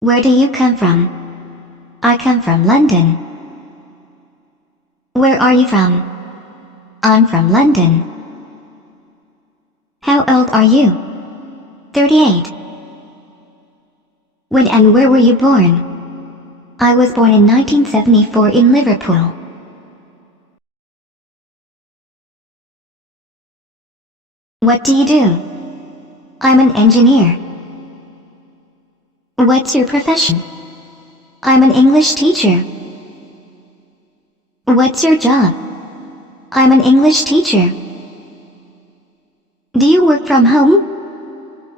Where do you come from? I come from London. Where are you from? I'm from London. How old are you? 38. When and where were you born? I was born in 1974 in Liverpool. What do you do? I'm an engineer. What's your profession? I'm an English teacher. What's your job? I'm an English teacher. Do you work from home?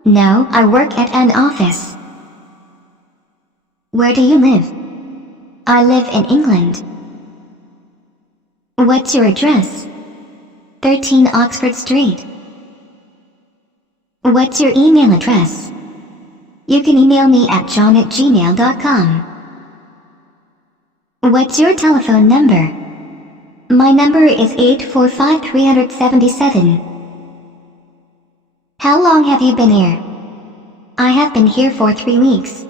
No, I work at an office. Where do you live? I live in England. What's your address? 13 Oxford Street. What's your email address? You can email me at john@gmail.com. What's your telephone number? My number is 845-377. How long have you been here? I have been here for 3 weeks.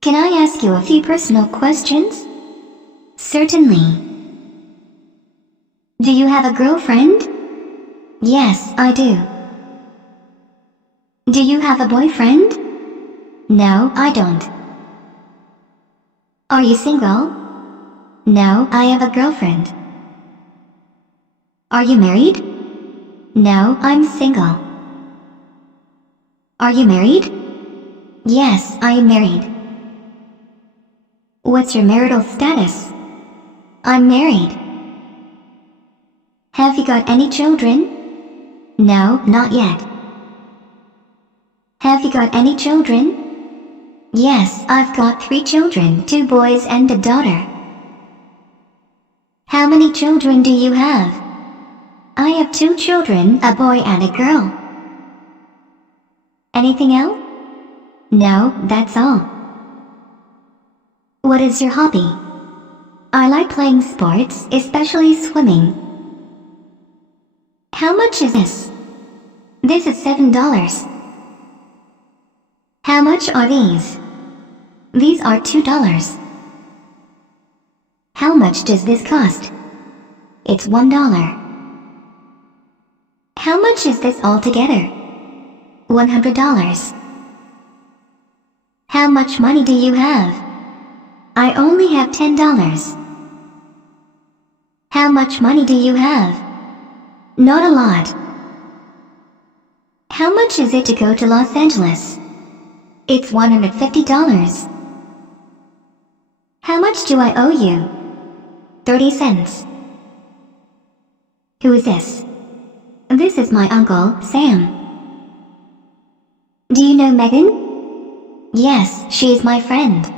Can I ask you a few personal questions? Certainly. Do you have a girlfriend? Yes, I do. Do you have a boyfriend? No, I don't. Are you single? No, I have a girlfriend. Are you married? No, I'm single. Are you married? Yes, I am married. What's your marital status? I'm married. Have you got any children? No, not yet. Have you got any children? Yes, I've got 3 children, 2 boys and a daughter. How many children do you have? I have 2 children, a boy and a girl. Anything else? No, that's all. What is your hobby? I like playing sports, especially swimming. How much is this? This is $7. How much are these? These are $2. How much does this cost? It's $1. How much is this altogether? $100. How much money do you have? I only have $10. How much money do you have? Not a lot. How much is it to go to Los Angeles? It's $150. How much do I owe you? 30 cents. Who is this? This is my uncle, Sam. Do you know Megan? Yes, she is my friend.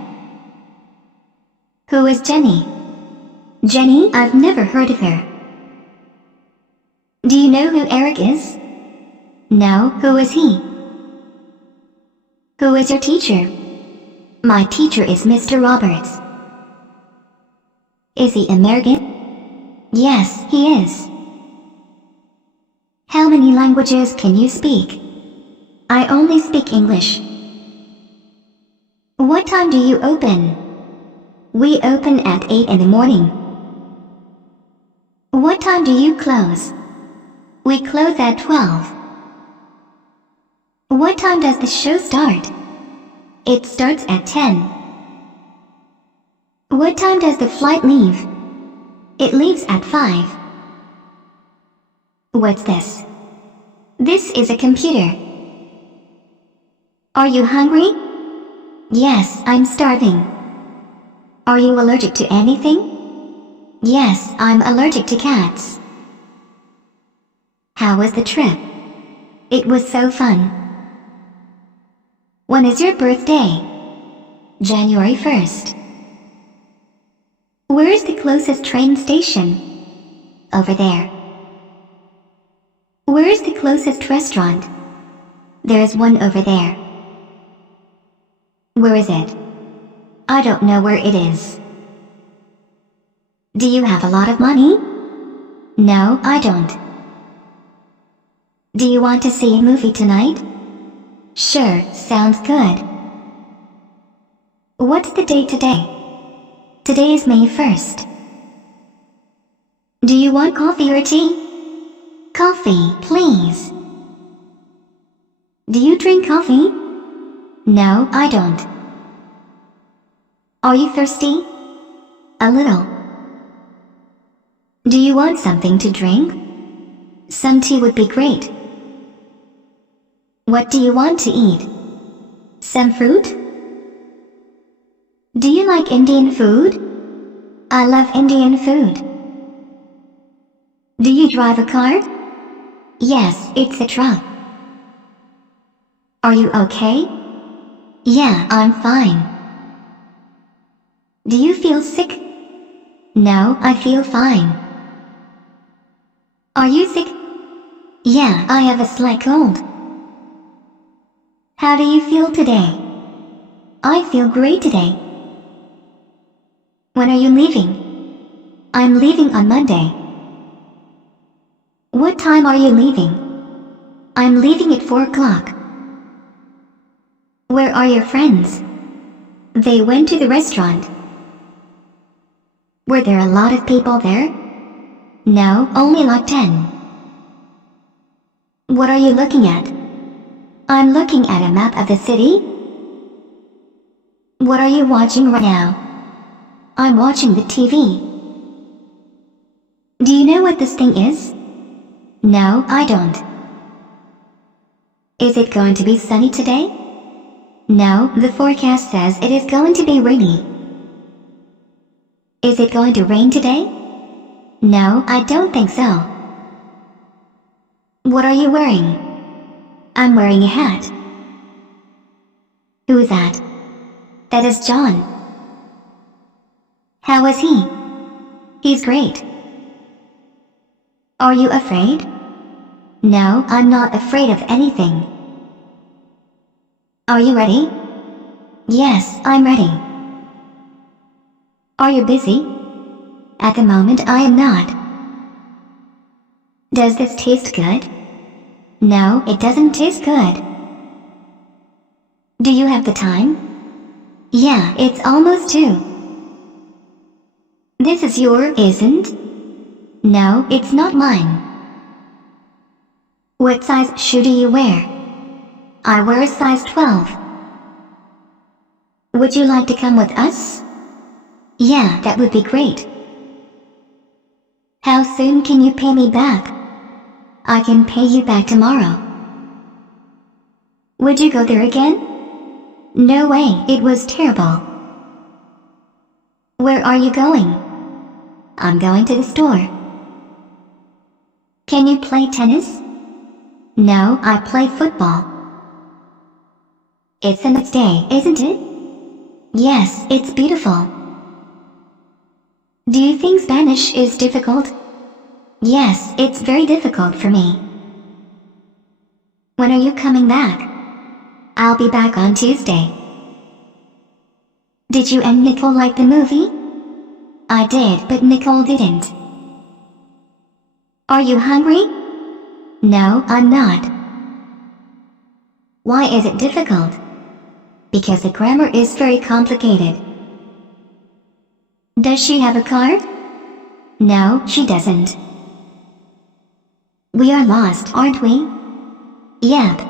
Who is Jenny? Jenny, I've never heard of her. Do you know who Eric is? No, who is he? Who is your teacher? My teacher is Mr. Roberts. Is he American? Yes, he is. How many languages can you speak? I only speak English. What time do you open? We open at 8 in the morning. What time do you close? We close at 12. What time does the show start? It starts at 10. What time does the flight leave? It leaves at 5. What's this? This is a computer. Are you hungry? Yes, I'm starving. Are you allergic to anything? Yes, I'm allergic to cats. How was the trip? It was so fun. When is your birthday? January 1st. Where is the closest train station? Over there. Where is the closest restaurant? There is one over there. Where is it? I don't know where it is. Do you have a lot of money? No, I don't. Do you want to see a movie tonight? Sure, sounds good. What's the date today? Today is May 1st. Do you want coffee or tea? Coffee, please. Do you drink coffee? No, I don't. Are you thirsty? A little. Do you want something to drink? Some tea would be great. What do you want to eat? Some fruit? Do you like Indian food? I love Indian food. Do you drive a car? Yes, it's a truck. Are you okay? Yeah, I'm fine. Do you feel sick? No, I feel fine. Are you sick? Yeah, I have a slight cold. How do you feel today? I feel great today. When are you leaving? I'm leaving on Monday. What time are you leaving? I'm leaving at 4 o'clock. Where are your friends? They went to the restaurant. Were there a lot of people there? No, only like 10. What are you looking at? I'm looking at a map of the city. What are you watching right now? I'm watching the TV. Do you know what this thing is? No, I don't. Is it going to be sunny today? No, the forecast says it is going to be rainy. Is it going to rain today? No, I don't think so. What are you wearing? I'm wearing a hat. Who is that? That is John. How is he? He's great. Are you afraid? No, I'm not afraid of anything. Are you ready? Yes, I'm ready. Are you busy? At the moment I am not. Does this taste good? No, it doesn't taste good. Do you have the time? Yeah, it's almost 2. This is yours, isn't? No, it's not mine. What size shoe do you wear? I wear a size 12. Would you like to come with us? Yeah, that would be great. How soon can you pay me back? I can pay you back tomorrow. Would you go there again? No way, it was terrible. Where are you going? I'm going to the store. Can you play tennis? No, I play football. It's a nice day, isn't it? Yes, it's beautiful. Do you think Spanish is difficult? Yes, it's very difficult for me. When are you coming back? I'll be back on Tuesday. Did you and Nicole like the movie? I did, but Nicole didn't. Are you hungry? No, I'm not. Why is it difficult? Because the grammar is very complicated. Does she have a car? No, she doesn't. We are lost, aren't we? Yep.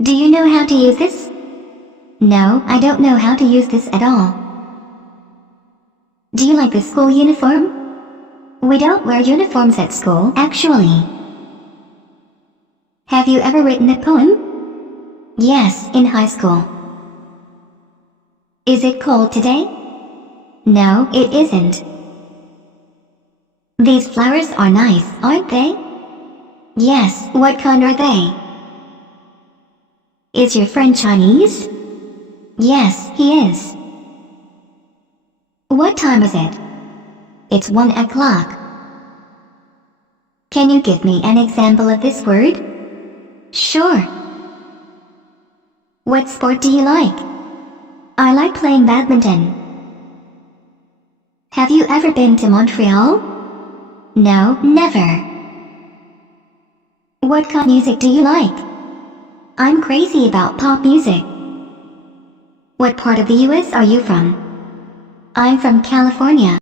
Do you know how to use this? No, I don't know how to use this at all. Do you like the school uniform? We don't wear uniforms at school, actually. Have you ever written a poem? Yes, in high school. Is it cold today? No, it isn't. These flowers are nice, aren't they? Yes, what kind are they? Is your friend Chinese? Yes, he is. What time is it? It's 1 o'clock. Can you give me an example of this word? Sure. What sport do you like? I like playing badminton. Have you ever been to Montreal? No, never. What kind of music do you like? I'm crazy about pop music. What part of the US are you from? I'm from California.